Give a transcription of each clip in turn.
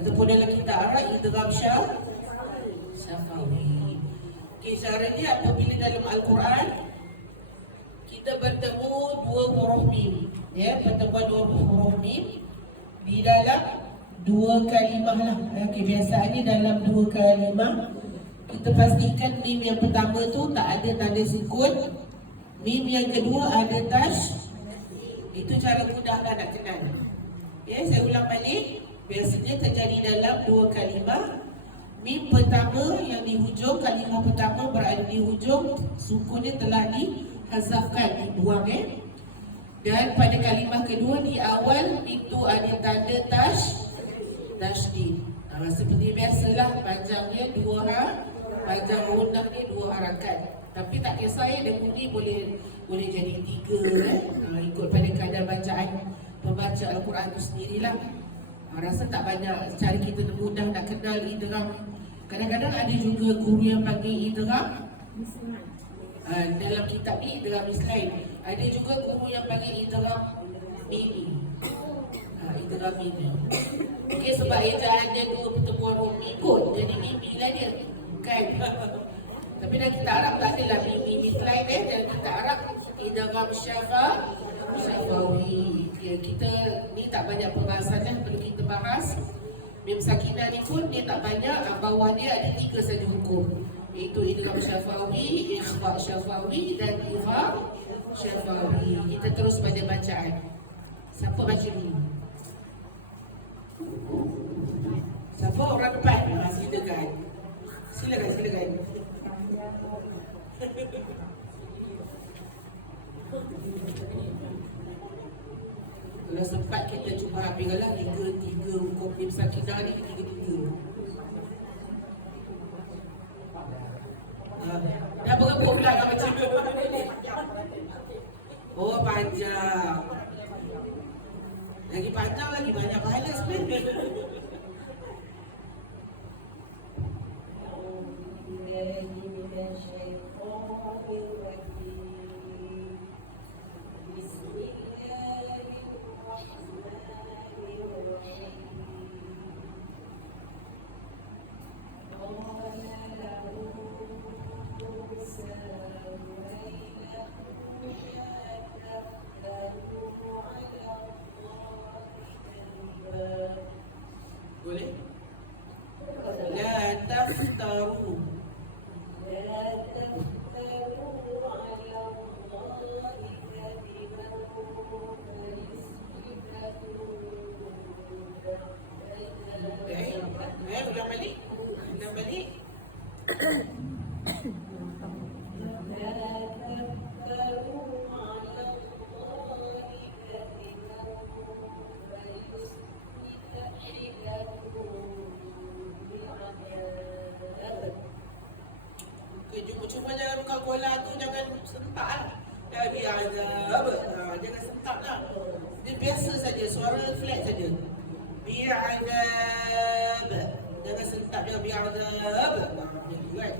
Ataupun dalam kita Arab idgham syafawi. Okey, caranya apabila dalam Al-Quran kita bertemu dua huruf mim, ya, pertemuan dua huruf mim di dalam dua kalimah lah. Okey, biasanya dalam dua kalimah kita pastikan mim yang pertama tu tak ada tanda sukun, mim yang kedua ada tash. Itu cara mudah lah nak kenal. Ya, saya ulang balik. Biasanya terjadi dalam dua kalimah. Mim pertama yang di hujung, kalimah pertama berada di hujung, sukunnya telah dihazafkan, dibuang, Dan pada kalimah kedua di awal itu ada tanda tasydid. Seperti biasalah, panjangnya dua panjang rendahnya dua harakat. Tapi tak kisah, dengan ni boleh jadi tiga, ikut pada kadar bacaan pembaca Al-Quran itu sendirilah. Rasa tak banyak cara kita mudah nak kenal idgham. Kadang-kadang ada juga guru yang panggil idgham dalam kitab ni, idgham Islam. Ada juga guru yang panggil idgham mini. Idgham mini. Okey, sebab ejaan dia dua pertemuan huruf ikut, jadi mini lah dia. Kan? Tapi dalam kita Arab tak adalah mini Islam, dalam kita Arab idgham syafawi. Ya, kita ni tak banyak pembahasan yang perlu kita bahas. Mim sakinah ni pun dia tak banyak, bawah dia ada tiga saja hukum, iaitu idgham syafawi, ikhfa syafawi dan ifham syafawi. Kita terus baca bacaan. Siapa baca dulu? Siapa orang depan? Silakan. Silakan. Kalau sempat kita cuba ambillah tiga hukum mim sakinah ni, tiga. Dah berebut pula kan macam tu. Oh, panjang. Lagi panjang lagi banyak pahala sebenarnya. Boleh? La taftaru. Ulang balik. Cuma jangan kalkula tu jangan sentak lah. Jangan sentak lah. Dia biasa saja, suara flat saja. Bi'adab. Jangan sentak, jangan bi'adab. Macam kan?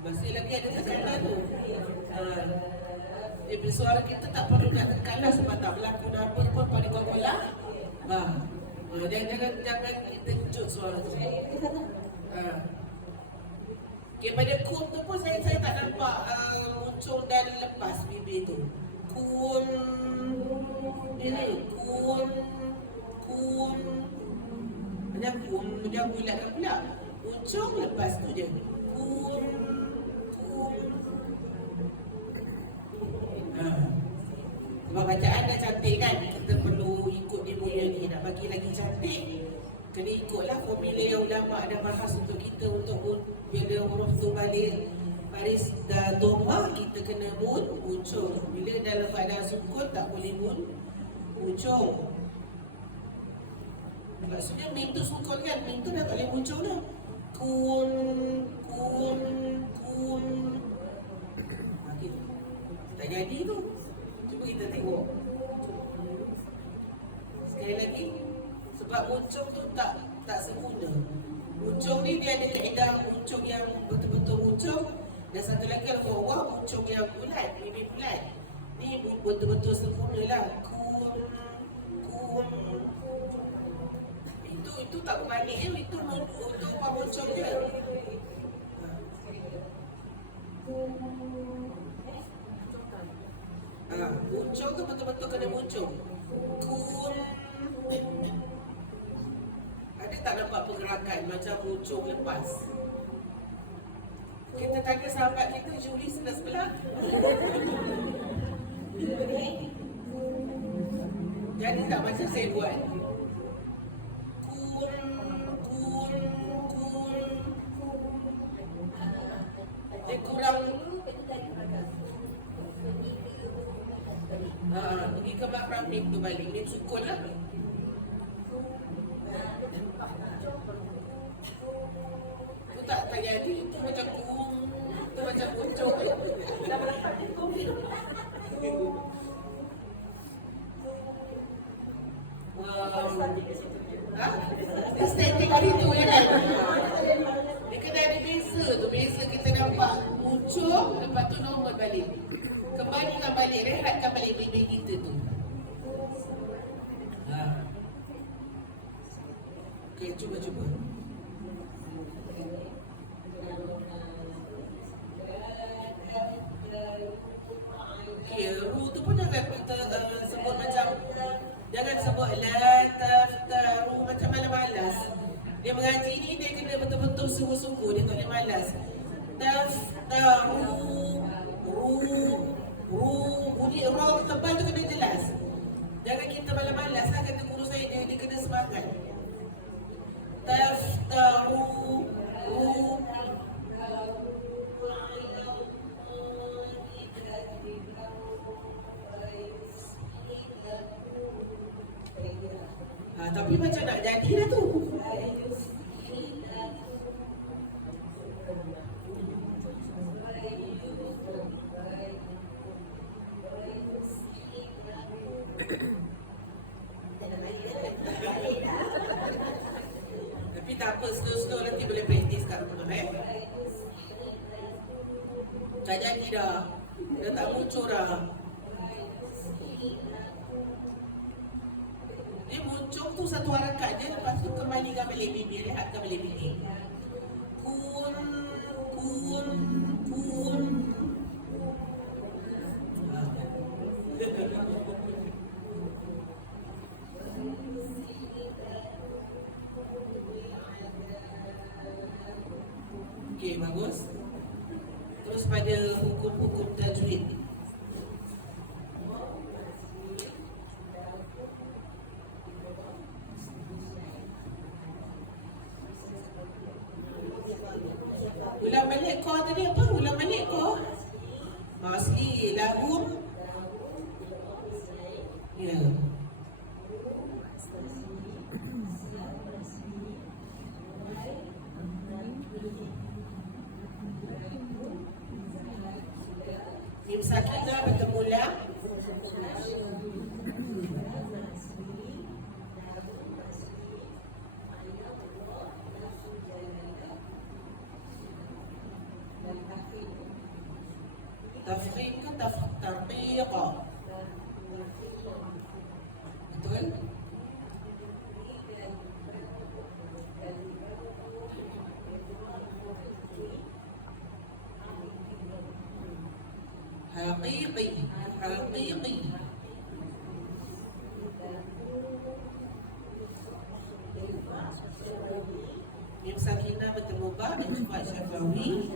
Masih lagi ada tekanan tu. Suara kita tak perlu nak tekanlah sebab tak berlaku apa pun pada kalkula. Jangan kita kejut suara tu. Okay, pada kum tu pun saya tak nampak muncul dan lepas bibir tu. Kun macam kun dia bulatkan pula. Muncul lepas tu je. Kun. Sebab bacaan dah cantik kan, kita perlu ikut dia punya ni. Nak bagi lagi cantik, kena ikutlah formula yang ulama dah bahas untuk kita. Untuk bila huruf tu balik baris dah dhamma, kita kena muncul. Bila dalam keadaan sukun tak boleh muncul. Maksudnya mim tu sukun kan, mim tu dah tak boleh muncul dah. Kun. Tak jadi tu. Cuba kita tengok sekali lagi. Sebab muncul tu tak sempurna. Muncul ni dia ada kaedah rendah uncung yang betul-betul uncung, dan satu lagi kalau bawah uncung yang bulat, bibir bulat. Ni betul-betul sempurna lah. Itu tak berbalik je, itu untuk apa uncung je. Uncung tu betul-betul kena uncung. Ada tak nampak pergerakan macam uncung lepas? Kita tanya sahabat kita, Juli sebelah-sebelah. Jadi tak macam saya buat. Dia kurang. Pergi ke makram ni tu balik. Ni sukun lah. Tu tak jadi. Tu macam tu macam uncung. Dia standing hari tu ya kan? Dia kena ada beza tu. Beza kita nampak uncung, lepas tu normal balik. Kembalikan balik, rehatkan balik bibir kita tu. Okay, cuba. Okay, ru tu pun jangan kita sebut macam, jangan sebut la taftaru macam malas-malas. Dia mengaji ni, dia kena betul-betul sungguh-sungguh. Dia tak boleh malas. Taftaru, bunyi ra tebal tu kena jelas. Jangan kita malas-malas lah. Kata guru saya, dia kena semangat. Taftaru, tapi macam nak jadi lah tu. Tapi tak apa, slow-slow nanti boleh praktis kat rumah tak jadi dah. Dah tak muncul dah. Dia muncul tu satu harakat je, lepas tu kembalikan balik bibir, rehatkan balik bibir. Kun. Okey, bagus. Terus pada hukum-hukum tajwid. Ulang balik kau tadi apa? Ulang balik kau. Asli lahum. Ya. Mim sakinah bertemu lam. Tafkhim ke tarqiq? Betul? Haqiqi. Mim sakinah bertemu ba, ikhfa syafawi.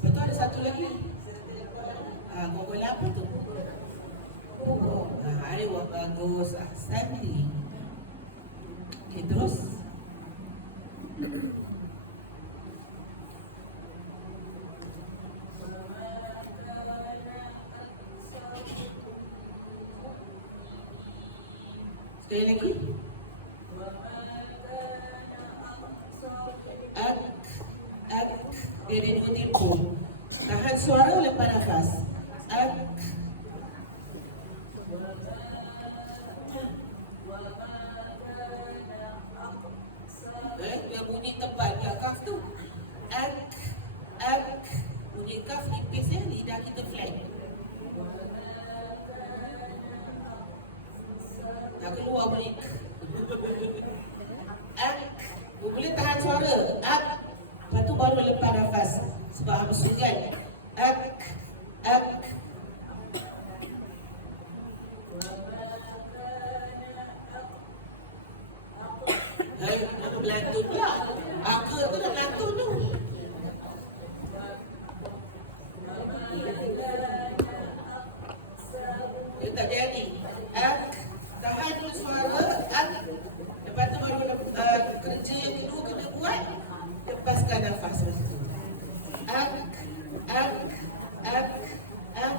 Betul, ada satu lagi. Gogol apa tu? Aywa, bagus. Ahsani. Okay, terus. Sekali lagi. Dia ada dua tempo. Tahan suara, lepas nafas. Dia bunyi tebal pula kaf tu. Ak, ak. Bunyi kaf nipis ya, lidah kita flat. Tak keluar bunyi. Ak. Boleh tahan suara. Ak. Lepas tu baru lepas nafas. Sebab habis kan. Ak, ak. Nama melantun pula. Aka tu dah melantun tu. Dia tak jadi. Ak. Tahan dulu suara. Ak. Lepas tu baru kerja yang kedua kena buat. Lepaskan nafas. Ak. Ak. Ak. Ak.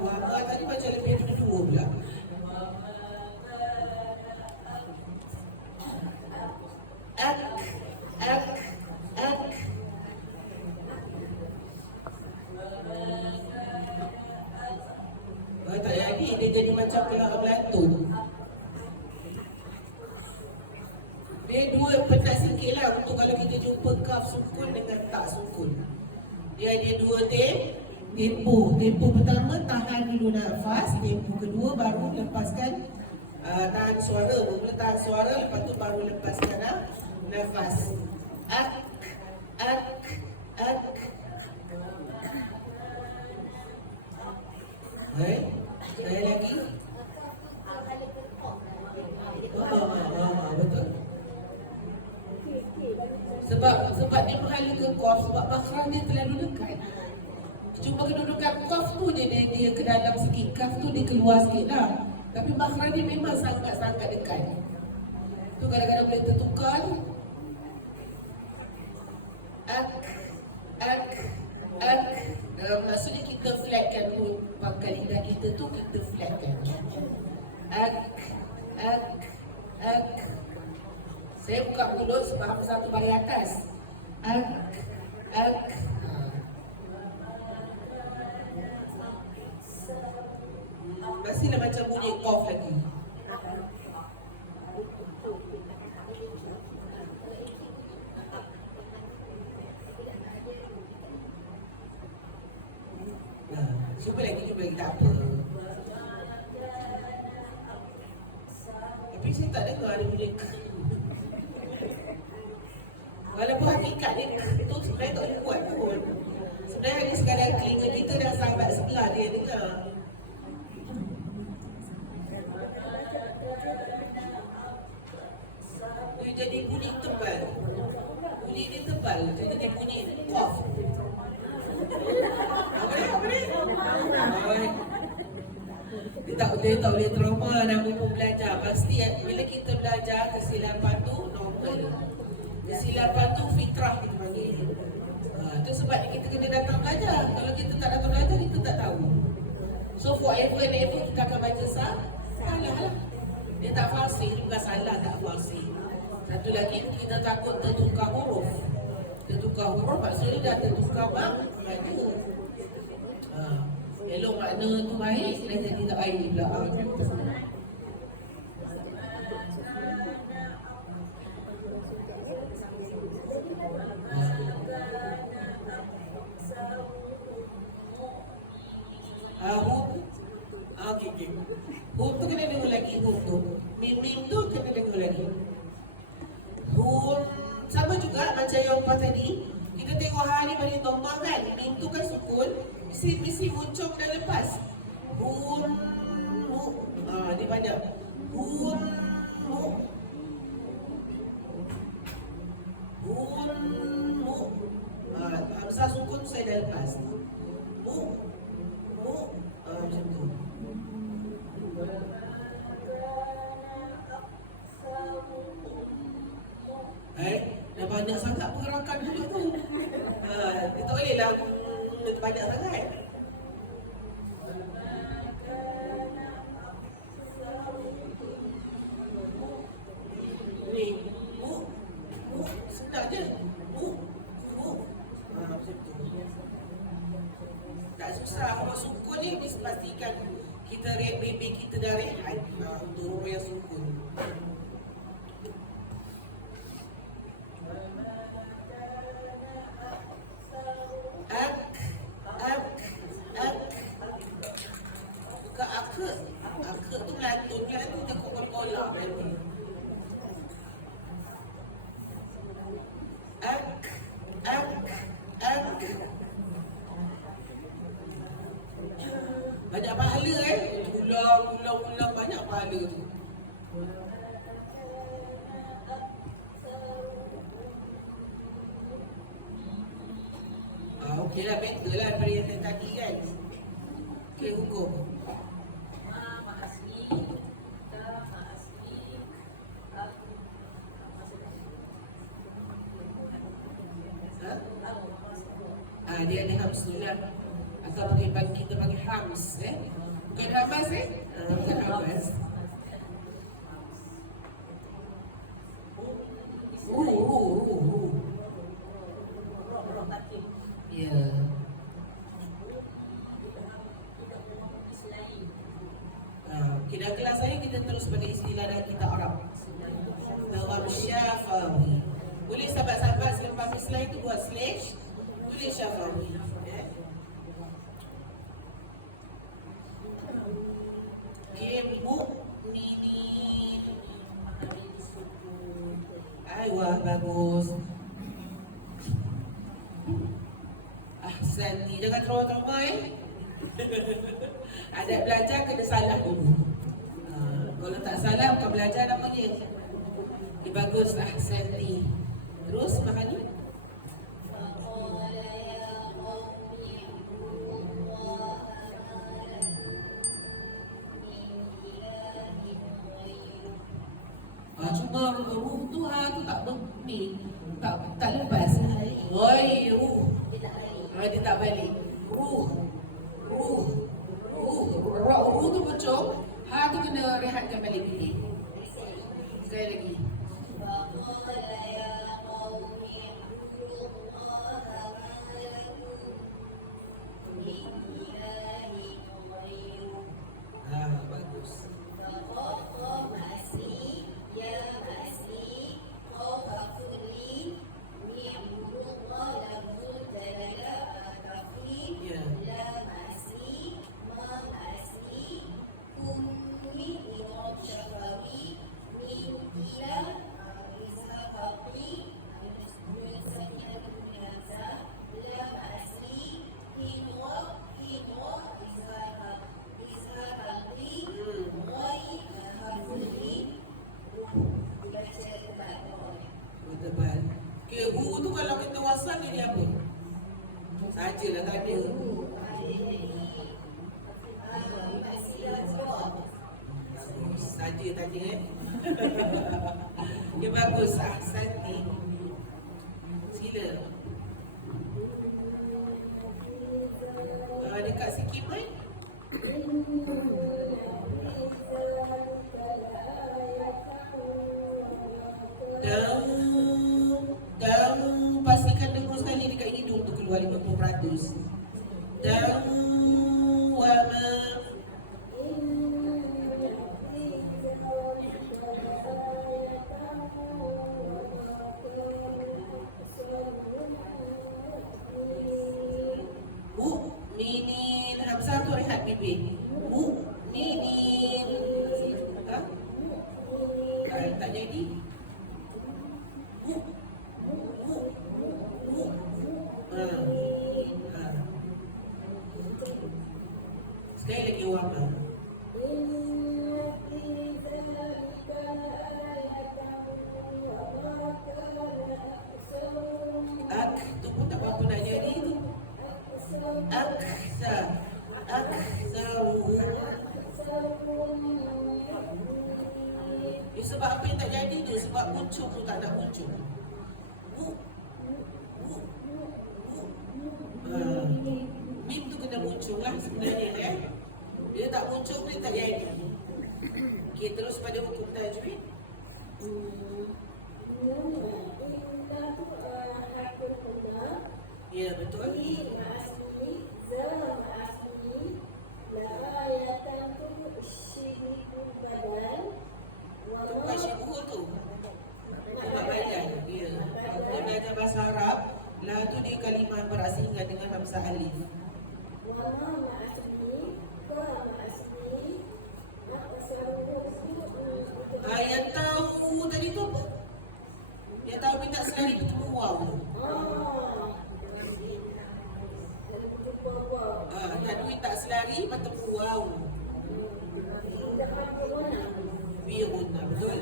Mama tadi macam lebih dua pula. Ak, ak, ak. Tak jadi, dia jadi macam pelak melantun. Dia dua penat sikit lah untuk kalau kita jumpa kaf sukun dengan tak sukun. Dia ada dua tempo. Tempo pertama tahan dulu nafas. Tempo kedua baru lepaskan tahan suara. Mula tahan suara, lepas tu baru lepaskan nafas. Ak, ak, ak. Saya lagi. Betul. Sebab dia berhala ke kof, sebab makhraj dia terlalu dekat. Cuma kedudukan kof tu dia ke dalam sikit, kaf tu dia keluar sikit lah. Tapi makhraj dia memang sangat-sangat dekat. Tu kadang-kadang boleh tertukar. Ak, ak, ak. Maksudnya kita flatkan tu, pakai lidah kita tu kita flatkan. Ak, ak, ak. Saya buka mulut sebab satu baris atas. Ak, ak. Masihlah macam bunyi cough lagi. Cuba lagi, tak apa. Tapi saya tak dengar ada bunyi. Walaupun hakikat dia tu sebenarnya tak boleh buat pun. Sebenarnya ni sekadar telinga kita dah sahabat sebelah dia dengar. Dia jadi bunyi tebal. Bunyi dia tebal. Jadi dia bunyi cough. Apa ni? Dia tak boleh trauma nama pun belajar. Pasti bila kita belajar kesilapan tu normal. Kesilapan tu fitrah kita panggil. Itu sebab kita kena datang belajar. Kalau kita tak datang belajar, kita tak tahu. So forever and ever kita akan baca salah lah. Dia tak fasih, bukan salah tak fasih. Satu lagi kita takut tertukar huruf. Tertukar huruf maksudnya dah tertukar bang. Elok makna tu baik, dah jadi tak baik pula. Okay. Huruf tu kena dengar lagi, huruf tu. Mim tu kena dengar lagi. Huruf sama juga macam yang empat tadi. Kita tengok hari bagi tombak kan. Mim tu kan sukun. Mesti muncul dan lepas. Huruf. Dia banyak. Huruf. Huruf. Hamzah sukun saya dah lepas. Macam tu. Dah banyak sangat pergerakan dulu tu. Dia tak boleh lah banyak sangat. Ni, senang je. Macam tu. Tak susah. susah. Kalau sukun ni mesti pastikan kita baby kita dah rehat. Untuk orang yang sukun. Bukan akak. Akak tu melantun. Melantun dia kokol-kolak berarti. Banyak pahala ulang banyak pahala tu. Okey lah, better lah daripada yang tadi kan. Okey, hukum. Dia ada hamsul lah. Atau kita panggil hams. Bukan hamas bukan hamas. Ya. Kita kelas saya kita terus pada istilah dalam kitab Arab. Dalam Syafawi. Boleh sahabat-sahabat selepas istilah itu buat slash. Boleh Syafawi. Mu'minin. Wah, bagus. Ahsanti. Jangan trauma-trauma Ada belajar kena salah dulu. Kalau tak salah bukan belajar namanya. Dia bagus. Ahsanti. Terus makan ni. Cuma ruh tu tu tak berhenti, tak lepas. Oi, ruh. Dia tak balik. Ruh tu pecah. Tu kena rehatkan balik bilik. Sekali lagi. Bagus. Tu kalau kita wasal jadi apa? Sajalah tak ada. Saja tadi Dia bagus Ahsanti. Sila. Dekat sikit mai. Dan pastikan dengur sekali dekat hidung tu keluar 50%. Dan wama mu'minin. Hamzah tu rehat bibir. Mu'minin. Tak jadi. Sekali lagi wama. Tu pun tak apa nak jadi tu. Aksa. Sebab apa yang tak jadi tu? Sebab muncul tu tak nak muncul. Mim tu kena muncul lah sebenarnya Dia tak muncul dia tak jadi. Okay, terus pada hukum tajwid. Ya, betul. selari bertemu waw. Biruna, betul?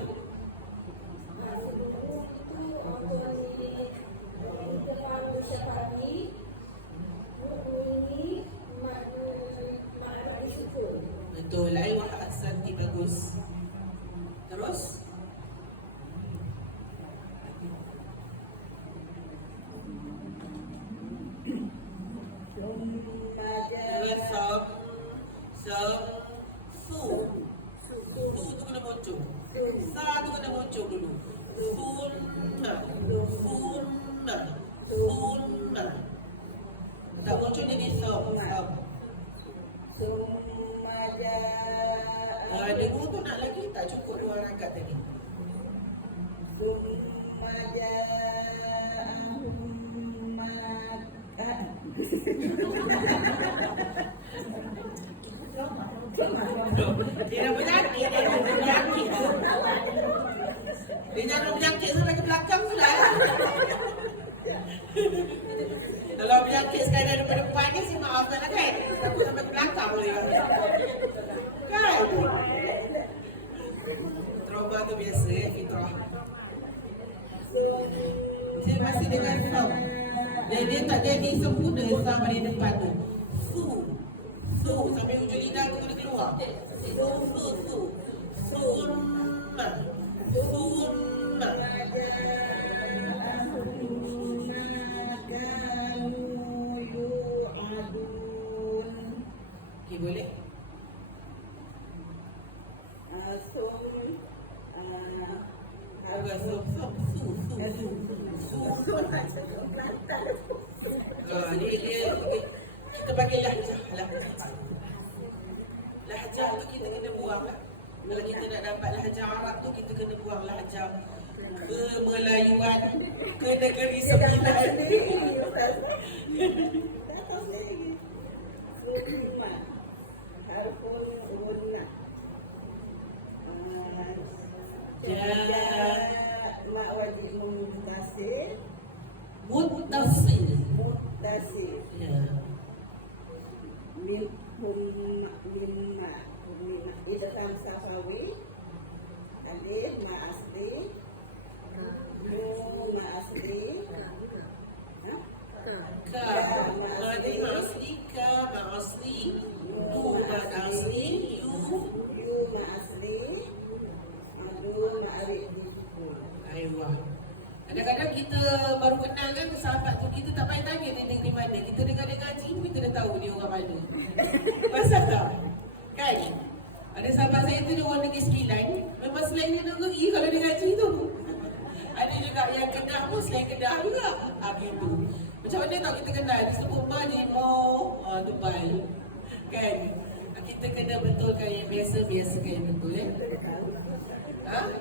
Betul, ayuh Ahsanti, bagus. Terus? Su tu kena bocor. Sa tu kena bocor dulu. Sunna. Tak bocor jadi som. Debu tu nak lagi tak cukup 2 rakaat tadi. Dia dah penyakit. Dia jangan penyakit sampai ke belakang pula. Kalau penyakit sekali dari depan ni, saya maafkan lah kan. Takut sampai ke belakang boleh. Kan? Trauma tu biasa fitrah. Saya masih dengan som. Dia tak jadi sempurna sama di depan tu. Su sampai hujung lidah tu kena keluar. Su. Sunna. Okay, boleh? Dia kita bagi lahjah. Lahjah tu kita kena buang lah. Kalau kita nak dapat lahjah Arab tu, kita kena buang lahjah kemelayuan ke negeri sembilan. Mak wajib Muttasil. Ya. Lima idgham safawi, alif ma asli, nun ma asli, Ka ma asli, ka ma asli, nu ma asli, yu ma asli, nun ma arif. Aywa. Kadang-kadang kita baru kenal kan sahabat tu, kita tak payah tanya dia negeri mana. Kita dengar dia ngaji tu, kita dah tahu dia orang mana. Pasal tak? Kan? Ada sahabat saya tu, dia orang negeri Sembilan. Memang selain dia negeri kalau dia ngaji tu. Ada juga yang Kedah pun selain Kedah juga. Begitu. Macam mana tak kita kenal? Dia sebut Manimo, Dubai. Kan? Kita kena betulkan yang biasa-biasa kan betul ya? Ha?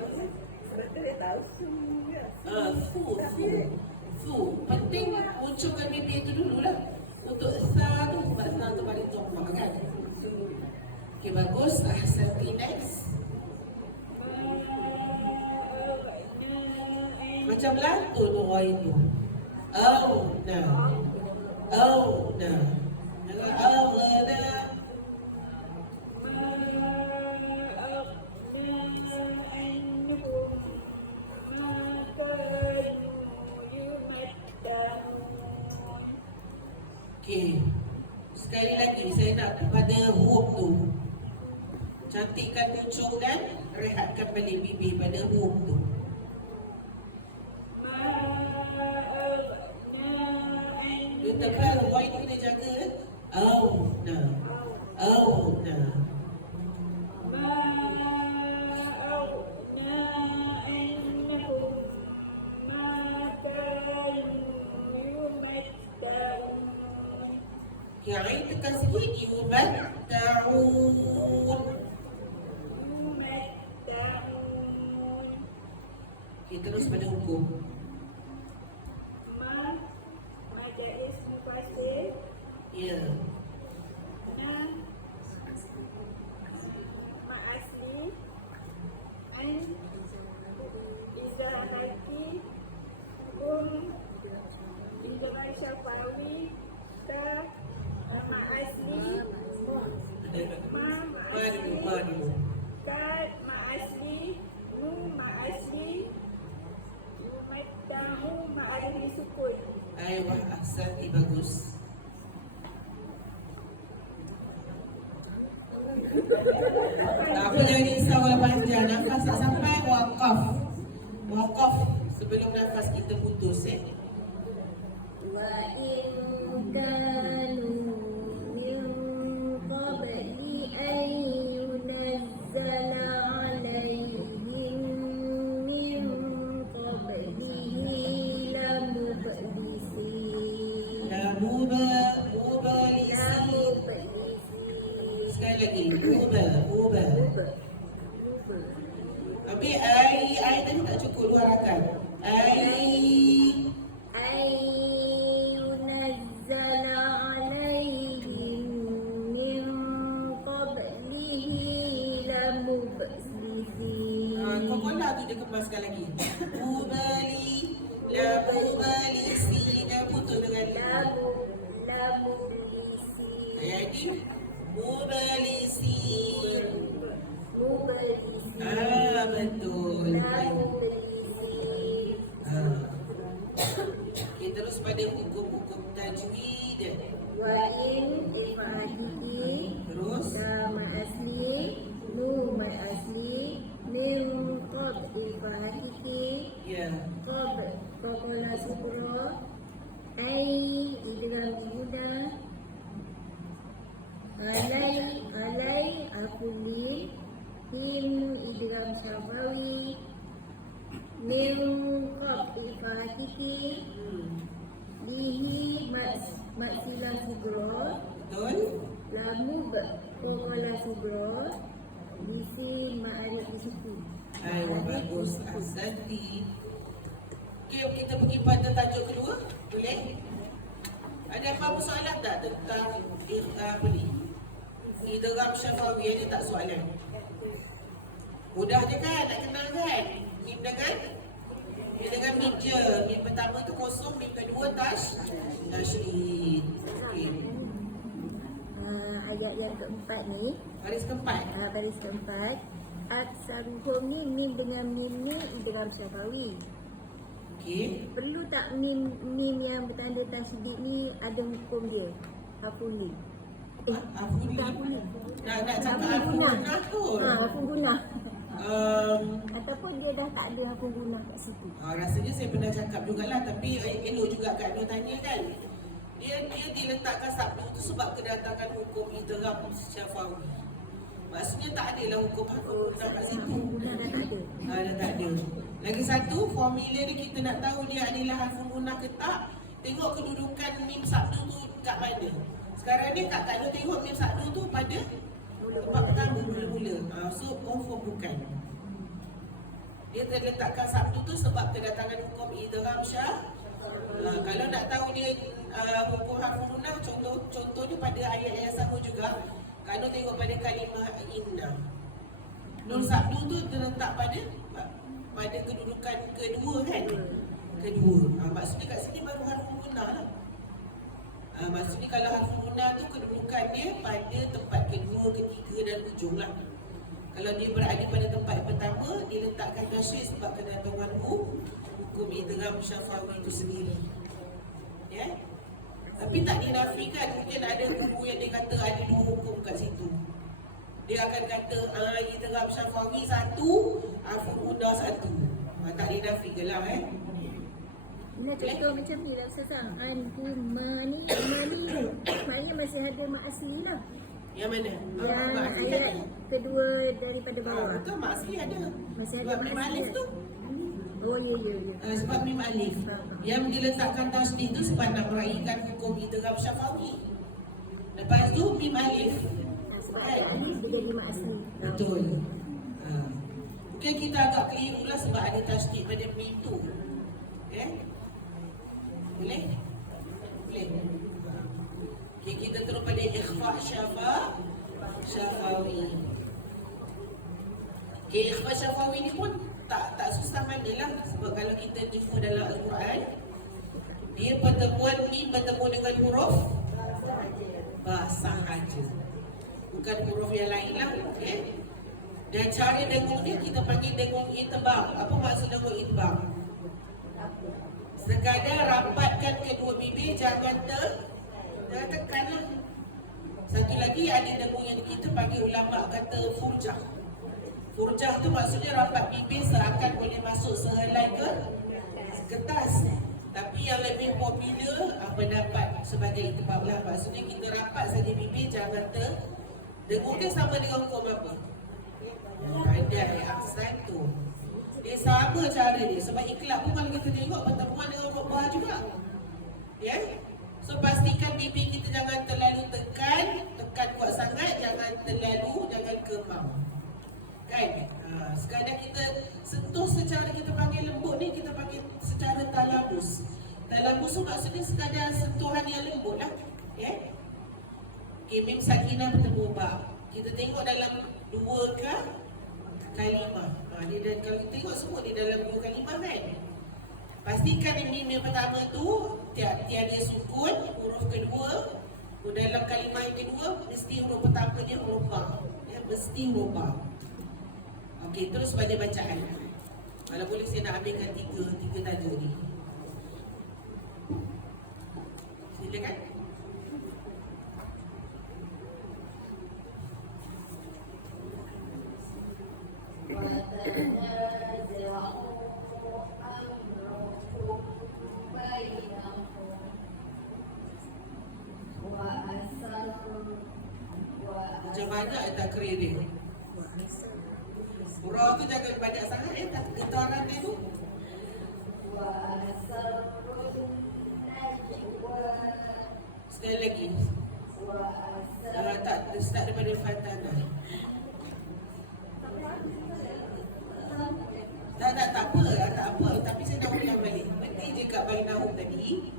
Su. Penting munculkan mimpi itu dulu lah. Untuk sa tu, sebab sa tu paling jomah kan. Okay, bagus. Ahsanti, next. Macam lantun orang itu. Oh, nah. Okay. Sekali lagi saya nak pada huruf tu. Cantikkan hujung dan rehatkan balik bibir pada huruf tu. Dia tebal, Y ni kena jaga. Oh, nah. Yang lain tekan sikit. Yumatta'un. Okay, terus pada hukum. Ya. Ahsan, bagus. Tak apa, jangan risau kalau panjang. Nafas tak sampai, wakaf. Wakaf sebelum nafas kita putus. وإن كانوا من قبل أن ينزل عليهم من قبله لمبلسين Sekali lagi, muba. Tapi ai tadi tak cukup dua harakat. أن ينزل عليهم من قبله لمبلسين Kau kolah tu dia kembaskan lagi. La mubalisi. Dah putus dengan لمبلسين jadi mubalisi. مبلسين Betul. لمبلسين Okay, terus pada hukum-hukum tajwid. وإن إفعاله Terus لام أصلي نوم أصلي من قبل إفعاله ya. قبل قبل سكرة أي إدغام بهدى علي أقولي إن إدغام شفوي من قبل إفعاله bihi maksilah subro Betul. lamu kokola subro bisi ma'arif disitu. Bagus. Ahsanti. Okay, kita pergi pada tajuk kedua. Boleh? Ada apa-apa soalan tak tentang apa ni? Idgham syafawi ni tak soalan. Mudah je kan? Nak kenal kan? Mim dengan mim je. Mim pertama tu kosong, mim kedua tasydid. Okey. Ayat yang keempat ni, Baris keempat. baris keempat, aksaruhum ni mim dengan mim ni idgham syafawi. Okey. Perlu tak mim yang bertanda tasydid ni ada hukum dia? Hafuli. Afuni. Nak cakap Al-Qur'an tu. Haful guna. Ataupun dia dah tak ada haful guna kat situ. Rasanya saya pernah cakap jugalah, tapi elok juga Kak Nur tanya kan. Dia diletakkan sabdu tu sebab kedatangan hukum idgham syafawi. Maksudnya tak adalah hukum haful guna kat situ. Guna dah tak ada. Dah tak ada. Lagi satu, formula dia kita nak tahu dia adalah haful guna ke tak, tengok kedudukan mim sabdu tu kat mana. Sekarang ni Kak Nur tengok mim sabdu tu pada tempat pertama mula-mula. So confirm bukan. Dia terletakkan sabdu tu sebab kedatangan hukum idgham syah. Kalau nak tahu dia hukum haful guna, contohnya pada ayat yang sama juga. Kalau tengok pada kalimah inna, nun sabdu tu terletak pada kedudukan kedua kan? Kedua. Maksudnya kat sini baru haful guna lah. Maksudnya kalau haful guna tu kedudukan dia pada tempat kedua, ketiga dan ujung lah. Kalau dia berada pada tempat pertama, dia letakkan tasydid sebab kedatangan hukum idgham syafawi itu sendiri. Ya? Tapi tak dinafikan, mungkin ada guru yang dia kata ada dua hukum kat situ. Dia akan kata idgham syafawi satu, haful guna satu. Tak dinafikan lah Nak contoh macam ni lah Ustazah. Anhuma ni maknanya masih ada mak asli lah. Yang mana? Yang Mak asli ayat ada. kedua daripada bawah. Betul, mak asli ada. Masih ada Sebab mak mim asli alif ada. tu. Oh ya. Sebab mim alif. Yang diletakkan tasydid tu sebab nak meraihkan hukum idgham syafawi. Lepas tu mim alif. Sebab ayat alif dia jadi mak asli. Betul. Mungkin kita agak keliru lah sebab ada tasydid pada mim tu. Boleh? Boleh. Okay, kita terus pada ikhfa syafawi. Okay, ikhfa syafawi ni pun tak susah mana lah. Sebab kalau kita jumpa dalam Al-Quran, dia pertemuan mim bertemu dengan huruf ba sahaja. Bukan huruf yang lain lah. Okay? Dan cara dengung dia kita panggil dengung itbaq. Apa maksud dengung itbaq? Sekadar rapatkan kedua bibir, jangan tekan lah. Satu lagi ada dengung yang kita panggil ulama kata furjah. Furjah tu maksudnya rapat bibir seakan boleh masuk sehelai ke kertas. Tapi yang lebih popular pendapat sebagai itibak lah. Maksudnya kita rapat saja bibir, jangan dengung dia sama dengan hukum apa? Pandai aksan tu. Dia sama cara dia. Sebab ikhlas pun kalau kita tengok pertemuan dengan khutbah juga. Ya? So pastikan bibir kita jangan terlalu tekan kuat sangat, jangan kemam. Kan? Sekadar kita sentuh secara kita panggil lembut ni, kita panggil secara talabus. Talabus tu maksudnya sekadar sentuhan yang lembut lah. Ya? Okay, mim sakinah bertemu ba. Kita tengok dalam dua kalimah. Dia kalau kita tengok semua di dalam dua kalimah kan. Pastikan mim yang pertama tu tiada sukun, huruf kedua. Dalam kalimah yang kedua mesti huruf pertama dia huruf ba. Ya, mesti huruf ba. Okey, terus pada bacaan. Kalau boleh saya nak ambilkan tiga tajuk ni. Silakan. Macam banyak tak kering. Surah tu jangan banyak sangat tak getaran dia tu. Sekali lagi. Tak, start daripada Fatah. Tak apa. Tapi saya nak ulang balik. Berhenti je kat Bainahum tadi.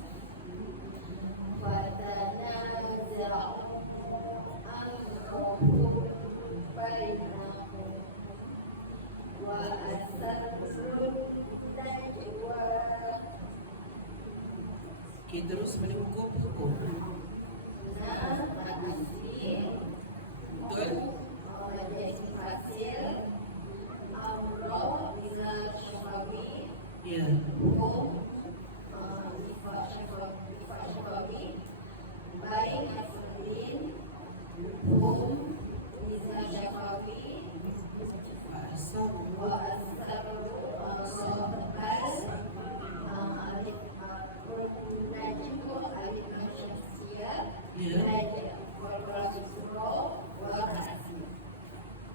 Okay, terus pada hukum. Betul? Ya.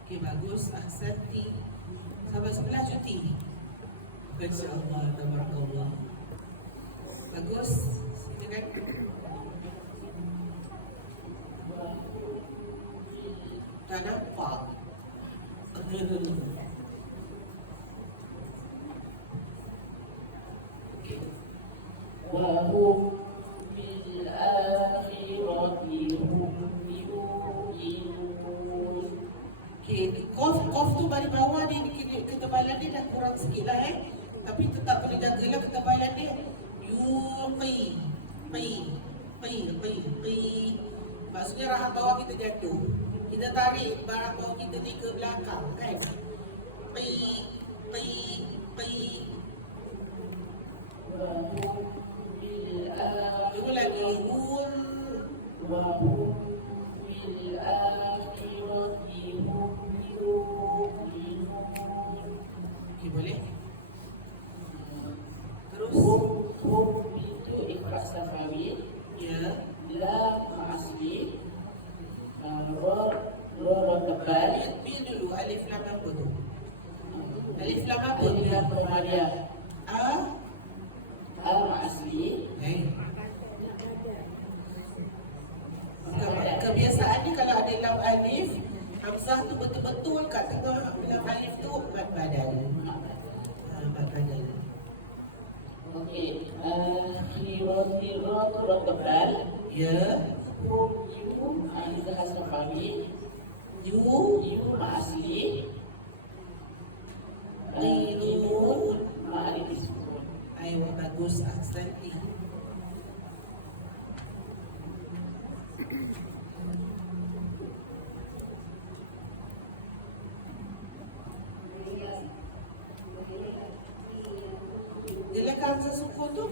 Okey, bagus. Ahsanti. Sahabat sebelah cuti. InsyaAllah, tabarakallah. Bagus. Silakan. Tak nampak. وهم بالآخرة هم يوقنون. Okay, kof tu balik bawah dia, ketebalan dia dah kurang sikit lah tapi tetap boleh jagalah ketebalan dia. Yuqi, qi. Maksudnya rahang bawah kita jatuh. Kita tarik rahang bawah kita ni ke belakang kan. Qi. Tunggu lagi. وهم بالآخرة هم يوقنون. Okay, boleh? Terus. Hum itu ikhlas safawi. Ya. Lam asli. Ra tebal. Bil dulu alif lam apa tu? Alif lam apa? Alif lam Muhammadiyah. Al asli. Kebiasaan ni kalau ada lam alif, hamzah tu betul-betul kat tengah lam alif tu mad badan. Mad badan. Okey. Akhirati ra tebal. Ya. Hum yu ikhlas safawi. Yu asli. Ainun. Alif sukun. Aywa, bagus. Ahsanti. Dia lekat hamzah sukun tu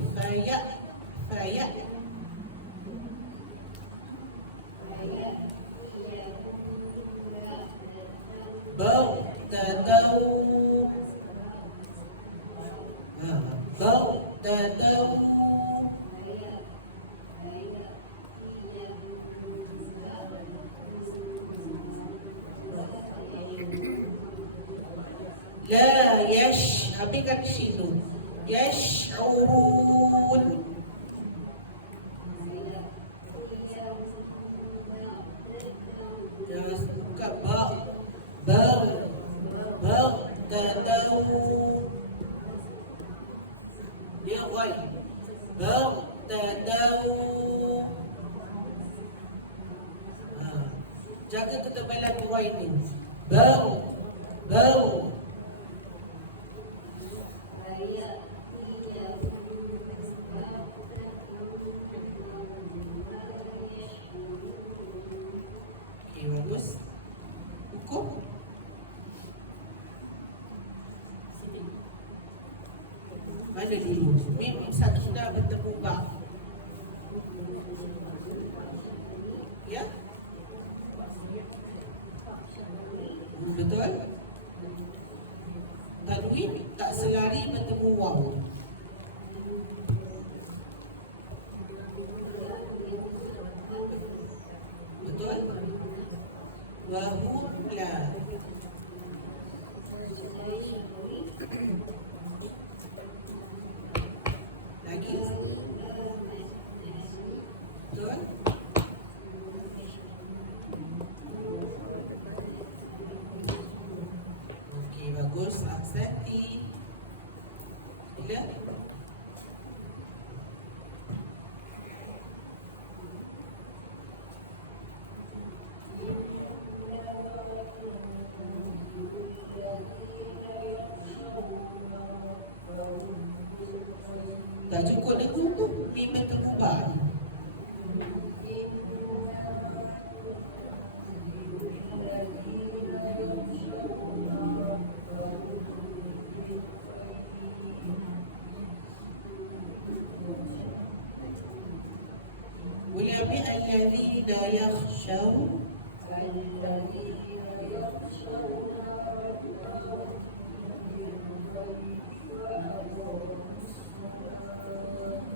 La yash, habiskan shin. Yash'urun. Jangan buka tadau. Dia wai. Tadau. Jaga ketebalan wai ni. Bau. Okey, bagus. Hukum. Mana dulu? Mim sakinah bertemu ba. Ya? Betul? Tanwin tak selari bertemu waw. Betul? Wahum la. Lagi? Betul? Okey, bagus. Ahsanti. Bila? Tak cukup dengan tu, memang terubah. Boleh ambil alladhina yakhshaw.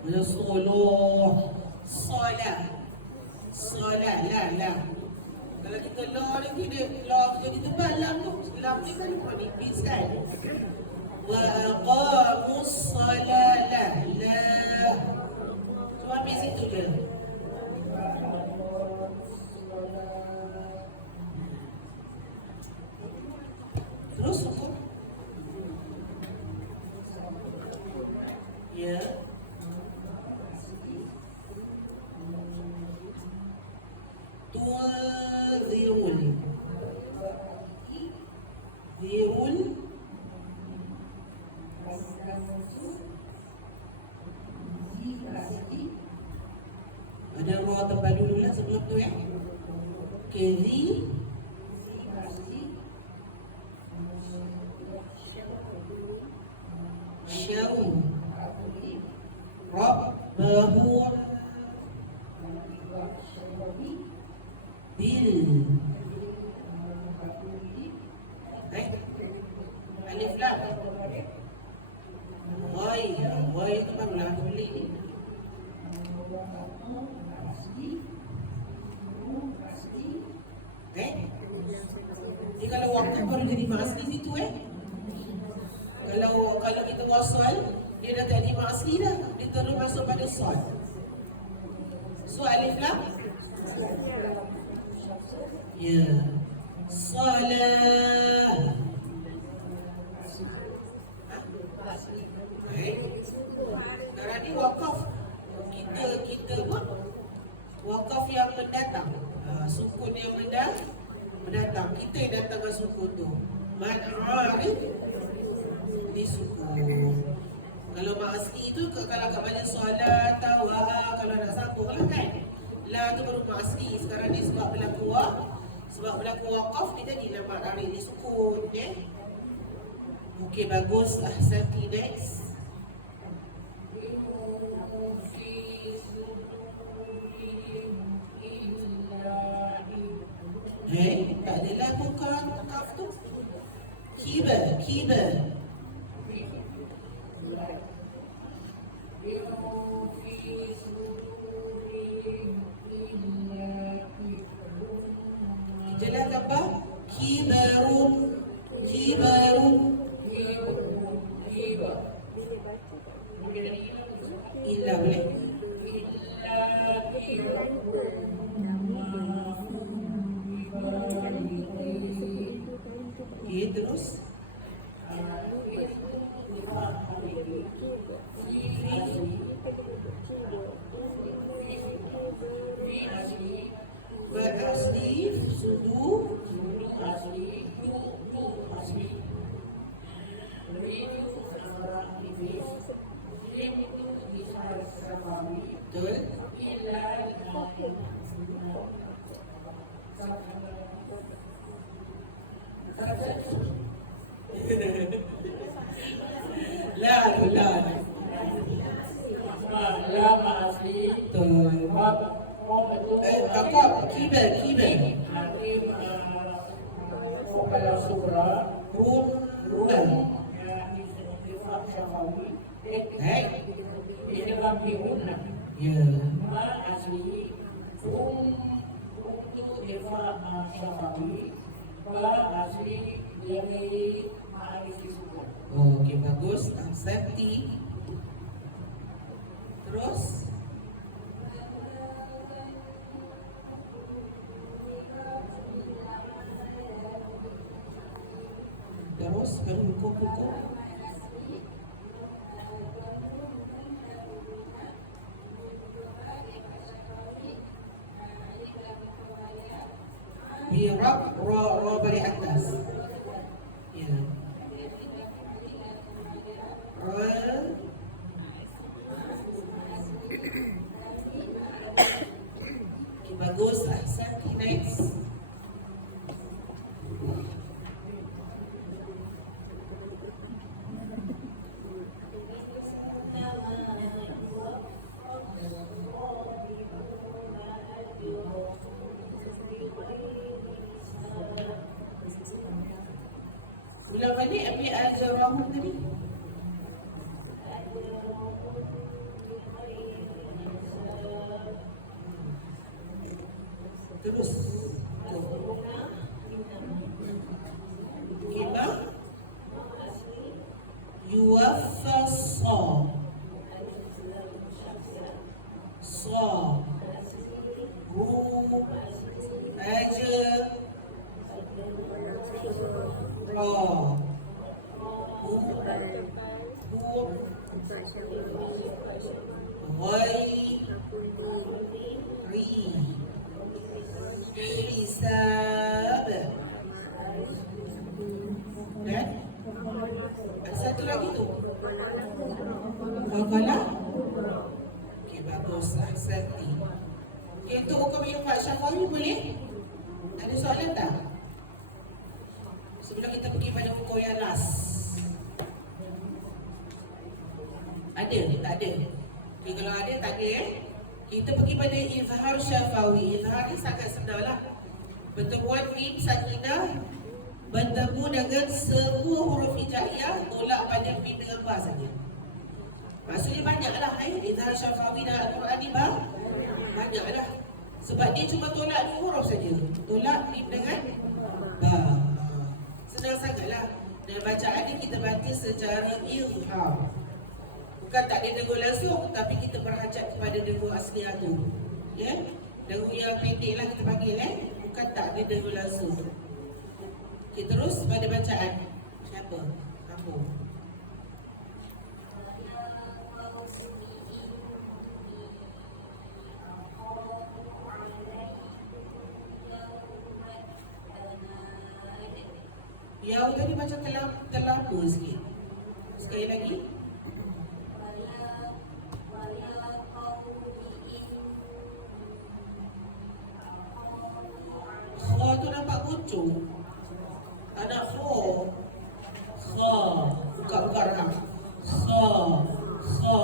Rasulullah Salah la. Kalau kita la ni dia la kita ditebal lam tu. Lam ni kan bukan nipis kan. Wa aqamus salah la. Cuma ambil situ je. Terus hukum. Ya. Zirul ada roh tempat dulu lah sebelum tu ya. Kezi Syaru Rabbahu Bil Alif Lam Wai itu kan ulang tulis ni. Ni kalau waktu baru jadi asli situ Kalau kita wasal, dia dah jadi asli dah. Dia terus masuk pada sad. So alif lam. Ya. Salah. Sekarang ni wakaf. Kita buat wakaf yang mendatang. Sukun yang mendatang. Kita yang datangkan sukun tu. Man'arif disukun. Kalau ma'asli tu kalau kat mana solat, tawaha, kalau nak sambung lah kan. La tu baru ma'asli. Sekarang ni sebab berlaku wakaf, dia jadi nama arif disukun. Okey, bagus. Ahsanti. Next. Tak adalah bukan kaf tu. Kibar. Jelas apa? Kibarun. Illa boleh. Okey, terus. Berasli sudu betul. La la Lama asli. betul. Kakak kibar Hakim Fokal Surah. Rumal. Ifak Syafawi. Hai. Ini kami unang. Ya. Ma asli. Untuk Ifak Syafawi. Ba asli dari Ma'arifi Surah. Okey, bagus. Ahsanti. Terus. Terus baru pukul. Birak ra bari atas. Ya. Ra. Okay, bagus. Ahsanti. Next. Ulang balik ambil al-Zawrahum tadi. Terus. Kita yuwaffasa sa ru aja ra hu ghairi hisab. Dan satu lagi tu Qala. Okey, bagus. Ahsanti. Okey, untuk hukum Ifak Syafawi boleh? Ada soalan tak? Sebelum kita pergi pada hukum yang last. Ada? Tak ada? Okey, kalau ada, tak ada Kita pergi pada Izhar Syafawi. Izhar ni sangat senanglah. Pertemuan mim sakinah bertemu dengan semua huruf hijaiyah, tolak pada mim dengan ba saja. Maksudnya banyaklah Izhar Syafawi dalam Al-Quran ni banyaklah. Sebab dia cuma tolak 2 huruf saja. Tolak mim dengan ba. Senang sangatlah. Dan bacaan ni kita baca secara izhar. Bukan tak ada dengur langsung, tapi kita berhajat kepada dengur asli tu. Ya? Dengur yang pendek lah kita panggil bukan tak ada dengur langsung. Okey, terus pada bacaan. Siapa? Kamu. Yang tadi macam terlampau sikit. Sekali lagi. Kha tu nampak kucing. Ada kha. Kha. Buka-buka ram. Kha. Kha.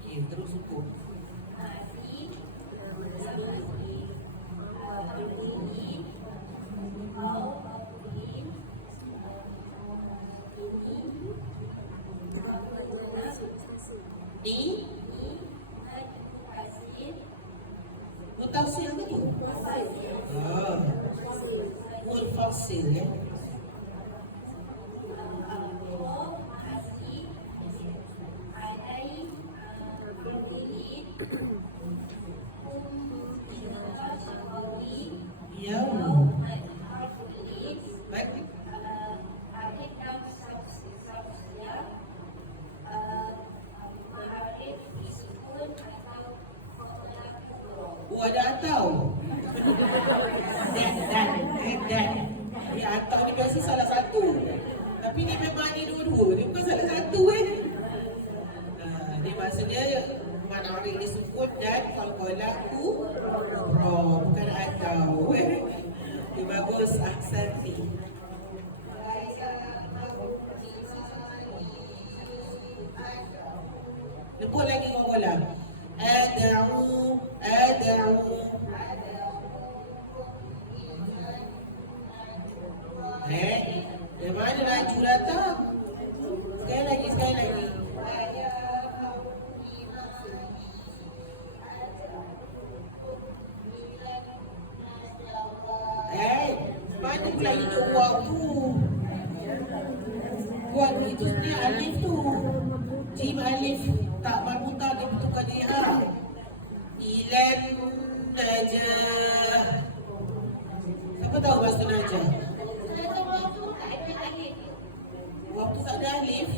Okey, terus hukum. Ni atau. Dan. Ni atau ni biasa salah satu. Tapi ni memang ni dua-dua. Dia bukan salah satu Dia maksudnya mana orang disebut dan qalqalahu bukan atau. Dia bagus ahsanti. Lebut lagi qalqalah. Ad'u. Dari mana laju datang? Sekali lagi. Mana pula hidup waw tu? Waw itu sebenarnya alif tu. Jim alif tak marbuta dia bertukar jadi ha. Ilan najah. Siapa tahu bahasa najah? Waktu tak ada alif.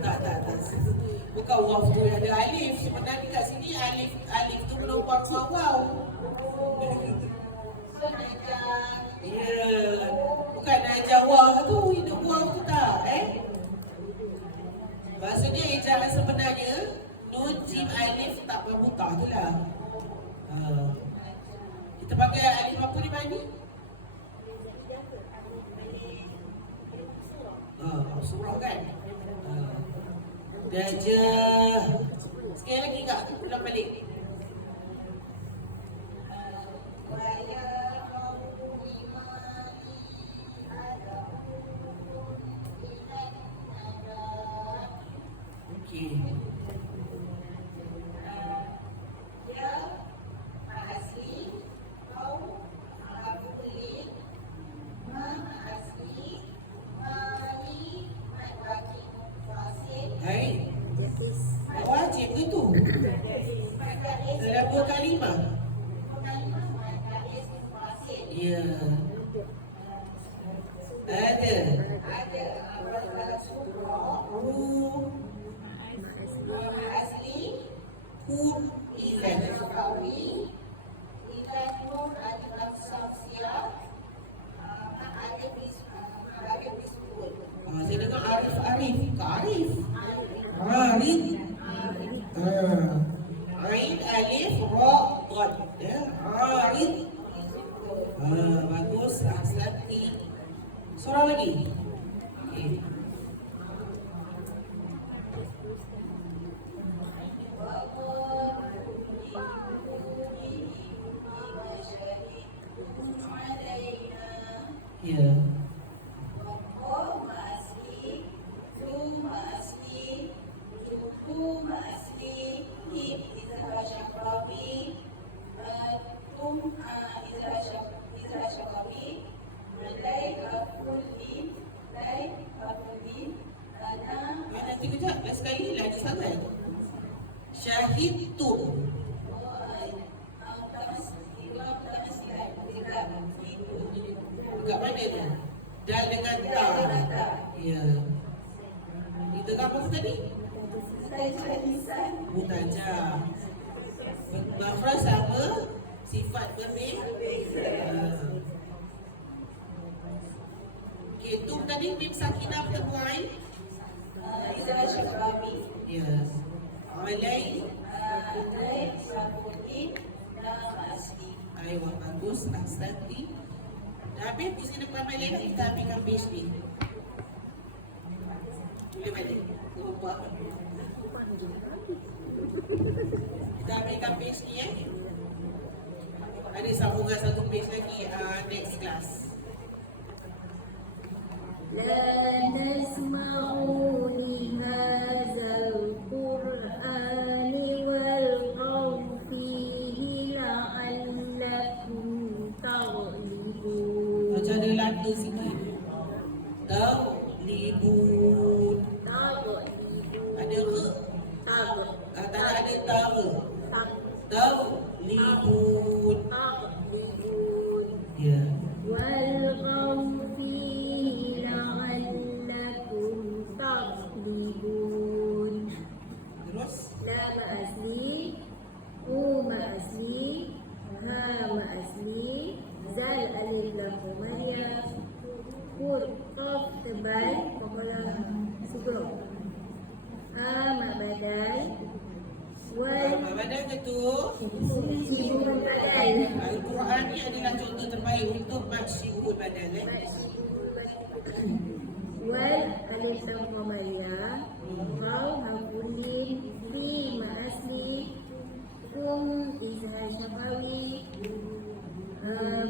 Tak. Bukan waw tu yang ada alif. Sebenarnya kat sini alif tu menumpang waw. Ya, bukan najah waw tu, hidup waw tu tak Maksudnya ejaan sebenarnya nun jim alif tak berbuta tu lah. Kita pakai alif apa di mana ni? Surah kan? Gajah. Sekali lagi kak, ulang balik. Okey. Hai. Wajib ke tu? Dalam dua kalimah. Ya. Ada. Saya dengar Arif. Arif. Ain alif ra qad. Arif. Bagus. Ahsanti. Surah lagi. Okey. Ya. Nanti kejap, last sekali lagi sangat. Syahidtu. Kat mana tu? Dal dengan ta. Ya. Itu apa tu tadi? Mutajah. Makhraj sama, sifat berbeza. Okey, tu tadi mim sakinah bertemu ain. Ya. Alai. Aywa, bagus. Ahsanti. Habis di sini depan balik kita ambilkan page ni. Boleh balik. Lupa. Kita ambilkan page ni Ada sambungan satu page lagi next class. لا تسمعوا لهذا القرآن والغوا فيه لعلكم تغلبون. Macam ada lada sikit. Taghlibun. Ada ke? Tak ada tara. Taghlibun. Ya. والغوا فيه لعلكم تغلبون. Terus? لا بأس Komaria. Kur, kof tebal, pokoknya sugar. Mak badai. Wal, Apa badan ke tu? subuh badai. Al-Quran ni adalah contoh terbaik untuk maksyiul badan. Wal, alif lam Komaria. Waw, hakulin. Fi, ma'asli. Kum, izhar syafawi.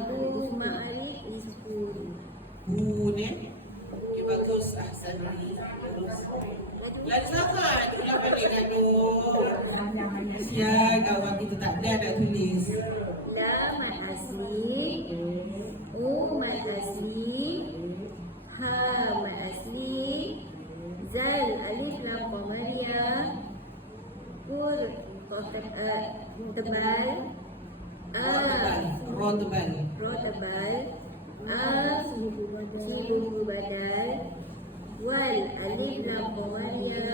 Bu, ma'arif, iskun. Ni. Okay, bagus. Ahsan. Terus. Lagi sangat. Ulang balik kan tu. Kesian kawan kita tak ada nak tulis. La mat asli, U mat asli, Ha mat asli, Zal alif lam Komaria, Kur tebal, A Roh tebal. ro tebal, A subuh badal, Wal alif lam Komaria,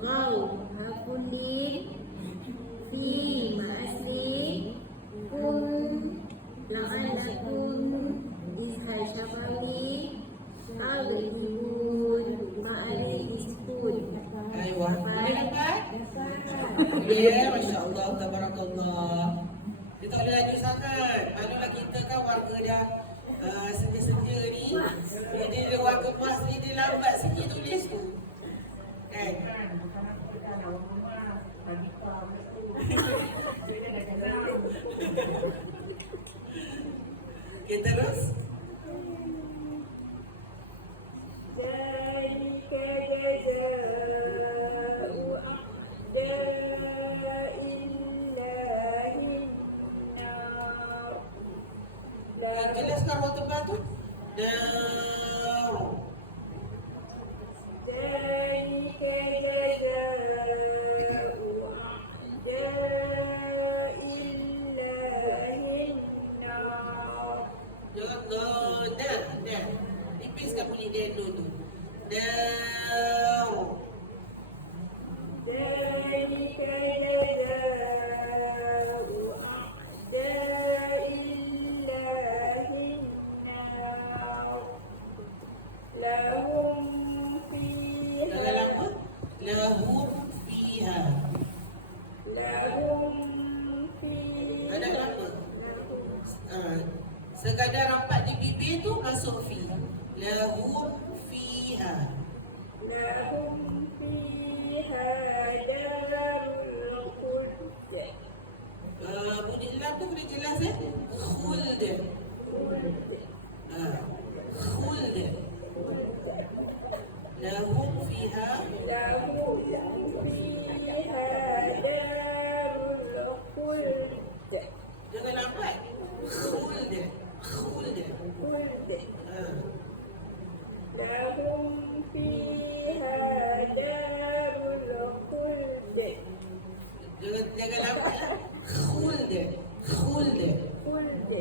Raw hakunin, Fi ma'asli, Kum la'anakum, Izhar syafawi, Aghlibun, ma'alih iskun. Aywa. Boleh dapat? Ya, Masya Allah, Tabarakallah. Dia tak boleh laju sangat. Malulah kita kan warga dah senja-senja ni. Dia warga emas ni, dia lambat sikit tulis tu. Kan? Okay, terus. ذلك جزاء أعداء الله النار. Jelaskan roh tebal tu. Dar. ذلك جزاء أعداء الله النار. Jangan dah. Nipiskan bunyi dendo tu. Dar. ذلك جزاء أعداء الله النار. لهم Jangan فيها lama. Lahum fiha. لهم فيها Ada lama. Sekadar rapat di bibir tu masuk fi. Lahum fiha. لهم فيها دار الخلد. Bunyi lam tu kena jelas Khuld. Khuld. Lahum fiha. لهم فيها دار الخلد. Jangan lambat. Khuld. Khuld. خلد. Ah. لهم فيها دار الخلد. Jangan lambat. Khuld. Khuld. خلد.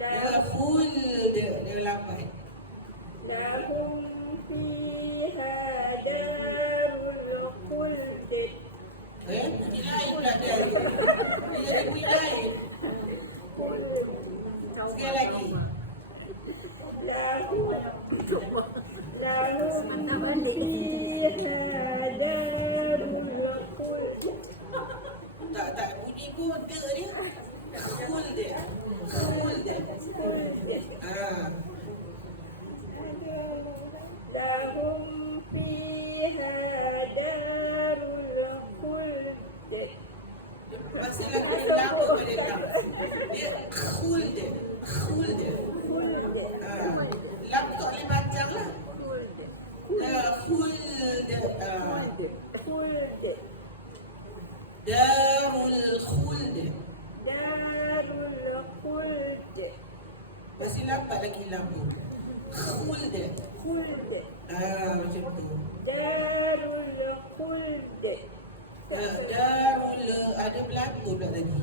Jangan khuld. Jangan lambat. لهم فيها دار الخلد. Bunyi lain pula dia. Dia jadi bunyi lain. Sekali lagi. لهم فيها دار الخلد. Tak bunyi pun dia dia. Khuld. Khuld. Ah. لهم فيها دار الخلد. Masih lagi lama pada lam. Dia khuld. Khuld. خلد. Lam tu boleh panjang lah. Khuld. خلد. Darul khuld. دار الخلد. Masih lambat lagi lam tu. Khuld. خلد. Macam tu. دار الخلد. Darul ada belakang pula tadi.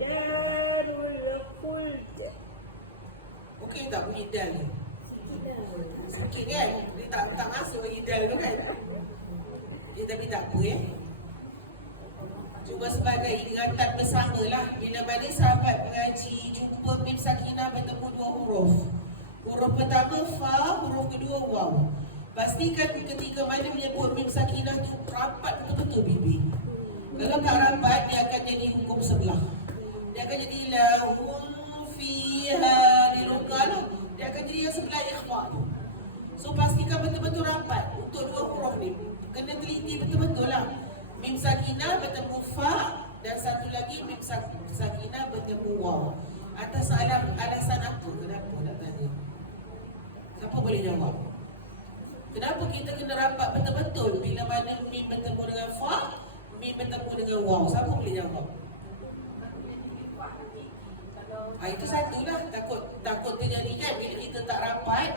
دار الخلد. Okey tak bunyi dal ni? Sikit kan? Dia tak masuk lagi dal tu kan? Tapi tak apa Cuma sebagai ingatan bersama lah. Bila mana sahabat mengaji jumpa mim sakinah bertemu dua huruf. Huruf pertama fa, huruf kedua waw. Pastikan ketika mana menyebut mim sakinah tu rapat betul-betul bibir. Kalau tak rapat, dia akan jadi hukum sebelah. Dia akan jadi lahum fiha di lokal tu. Dia akan jadi yang sebelah ikhfa tu. So pastikan betul-betul rapat untuk dua huruf ni. Kena teliti betul-betul lah. Mim sakinah bertemu fa dan satu lagi mim sakinah bertemu waw. Atas alasan apa? Kenapa nak tanya? Siapa boleh jawab? Kenapa kita kena rapat betul-betul bila mana mim bertemu dengan fa, mim bertemu dengan waw? Siapa boleh jawab? Itu satulah. Takut terjadi kan bila kita tak rapat,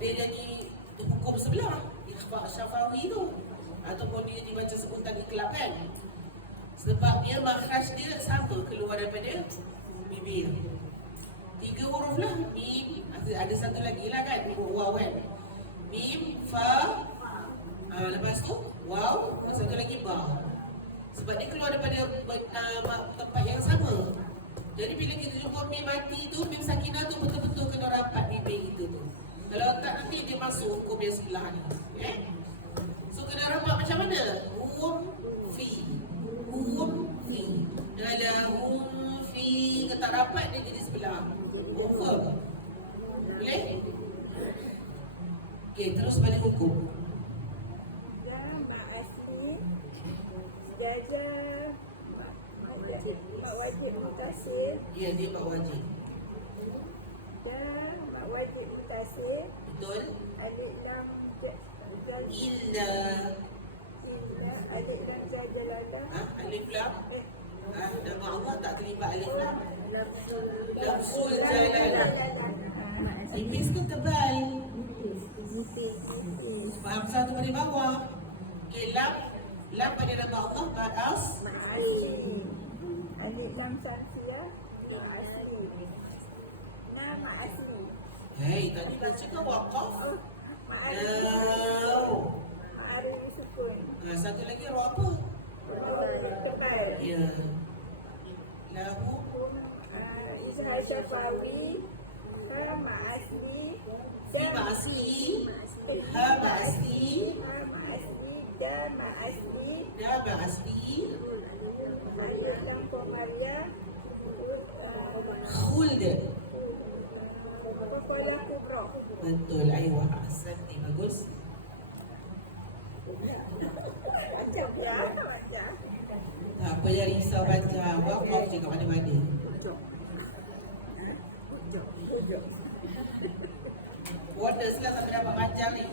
dia jadi hukum sebelah. Ikhfa syafawi tu. Ataupun dia dibaca sebutan iklab kan. Sebab dia makhraj dia sama keluar daripada bibir. 3 huruf lah. Mim, ada satu lagi lah kan, huruf waw kan. Mim, fa, lepas tu waw, dan satu lagi ba. Sebab dia keluar daripada tempat yang sama. Jadi bila kita jumpa mim mati tu, mim sakinah tu betul-betul kena rapat bibir kita tu. Kalau tak nanti dia masuk hukum yang sebelah ni. So kena rapat macam mana? Fi. Dalam fi. Kalau tak rapat dia jadi sebelah. Confirm. Boleh? Okey, terus balik hukum. Mak asli Jajah mak wajib mutasir Ya, dia mak wajib. dan mak wajib mutasir Betul? alif lam Illa. alif lam jalalah Alif lam. Nama Allah tak terlibat alif lam. Lamsul jalalah. Tipis ke tebal? Faham satu pada bawah. Okey, lam pada nama Allah batas. ma'asli alif lam samsiah ma'asli ma'asli Hei, tadi baca kan waqaf? ma'asli ma'arif sukun Satu lagi roh apa? tebal Ya. Lahu. Izhar syafawi ma'asli Fi ma'asli. Ha ma'asli. ma'asli dan ma'asli Da ma'asli. alif lam qamariyah Khuld. Kepala kubra. Betul, aywa. Ahsanti, bagus. Macam berapa macam? Tak payah risau baca. Waqaf je kat mana-mana. Bonus lah sampai dapat baca ni.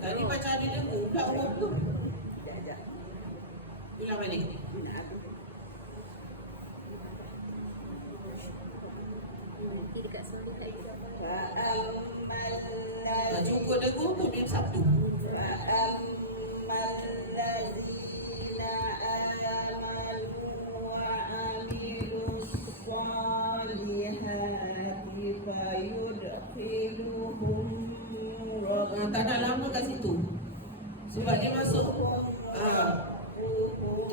Tadi baca ada dengar pula huruf tu. Ulang balik. Tak cukup dengar tu dia Sabtu. Tak nak lama kat situ. Sebab dia masuk.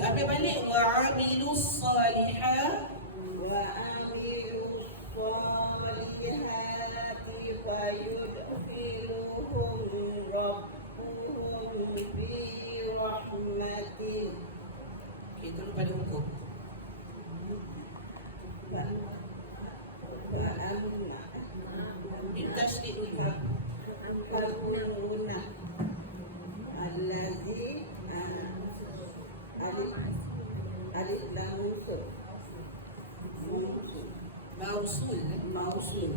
Ambil balik wa amilus salihah Kita lupa pada hukum. Tashdid dulu. Mausul.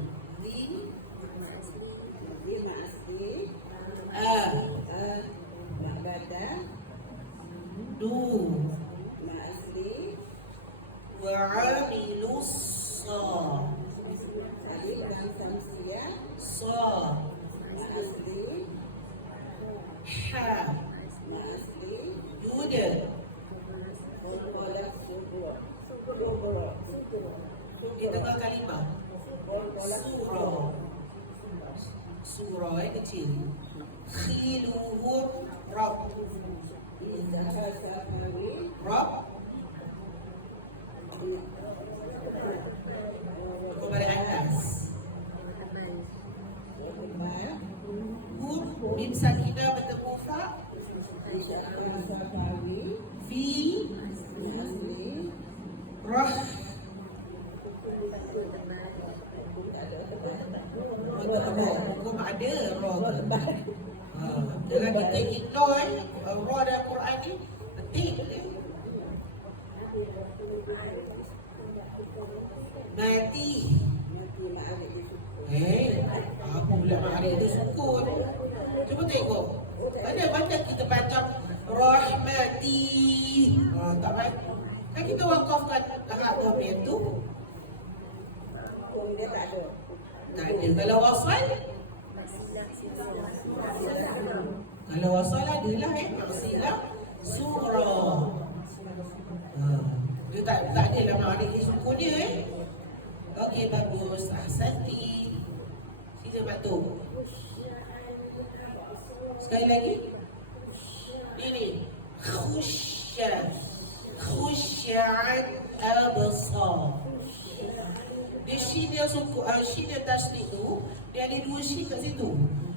Di ma'asli ma'bada du ma'asli wa amilus alif lam samsiah sa ma'asli ha ma'asli yud wala Di tengah kalimah. Surah. Surah kecil. Khiluhum Rabb. Izhar Safawi. Rabb. Kau balik atas. Abal. Hum. Mim sakinah bertemu fa. Izhar Safawi. Fi. Asli. Rah. Hukum ada roh. Jangan kita ignore roh dalam Quran ni. Penting ya. Mati. Mati ma'arif disukun. Apa pula ma'arif dia sukun? Cuba tengok. Mana kita baca rahmati. Tak baik. Kan kita wakafkan hak dhamir tu. Hukum dia tak ada. Tak ada. Kalau wasal, kalau wasal adalah maksilah surah. Dia tak ada lah ma'arif dia sukun dia Okey, bagus. Ahsanti. Sini Maktum. Sekali lagi. Ini. Khusya'at absar. Dia shin yang sukun, shin yang tasdik tu, dia ada dua shin kat situ.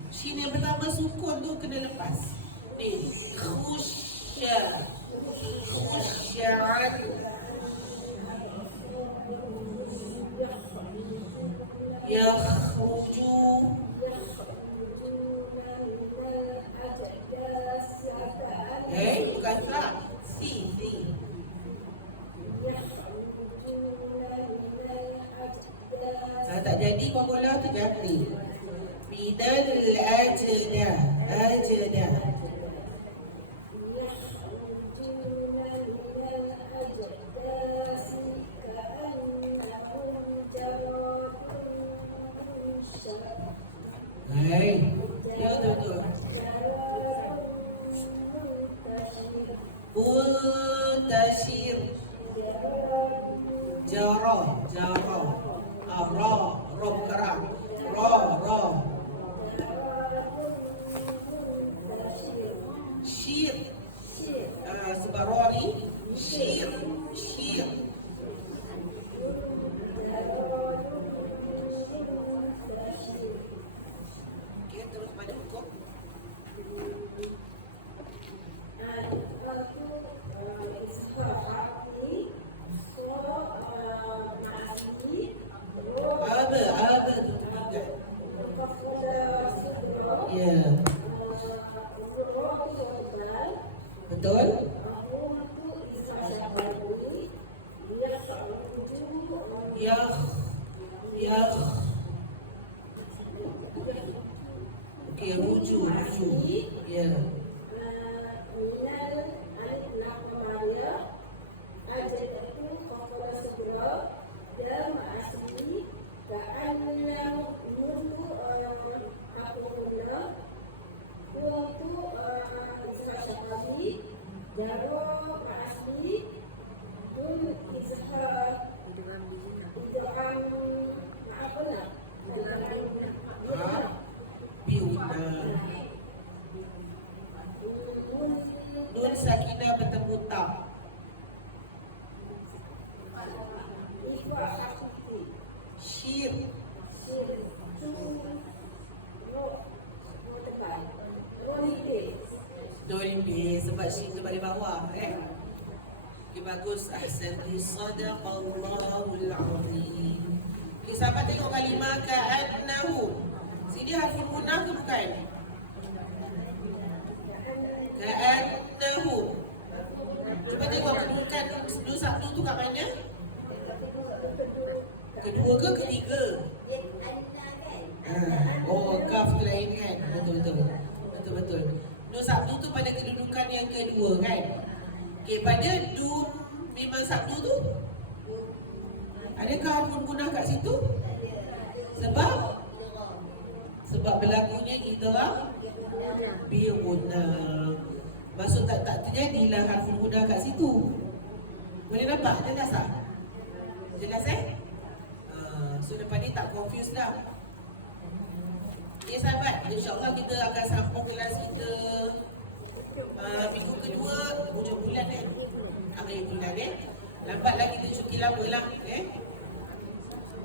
Shin yang pertama sukun tu kena lepas. Ni. Khusya'at. Yakhruju. Bukan tak. Si. Tak jadi pemula tu ganti. Minal ajda. Ya betul. Muntashir. Jara. Ra kerang. Ra. Shir. Sebab ra ni shir. Okay, terus pada hukum. Apa tu tiga. Ya. Betul? Ya. Okey, rujuk. Ya. Biuna. Nun sakinah bertemu ta. Shir. Dolimbe sebab shin tu balik bawah Okay, bagus. Ahsanti. Sadaqallahul azim. Okay, sahabat tengok kalimah ka'annahu. Sini harful gunnah ke bukan? Ka'annahu. Cuba tengok kedudukan dua satu tu kat mana? Kedua ke ketiga? Kaf tu lain kan? Betul. Nun sabtu tu pada kedudukan yang kedua kan? Okay, pada nun memang sabtu tu adakah harful gunnah kat situ? Sebab berlakunya idgham bi gunnah. Maksud tak terjadilah harful gunnah kat situ. Boleh nampak jelas tak? Jelas So lepas ni tak confuse dah. Okay sahabat, insyaAllah kita akan sambung kelas kita minggu kedua hujung bulan akhir bulan Lambat lagi kita cuti lama lah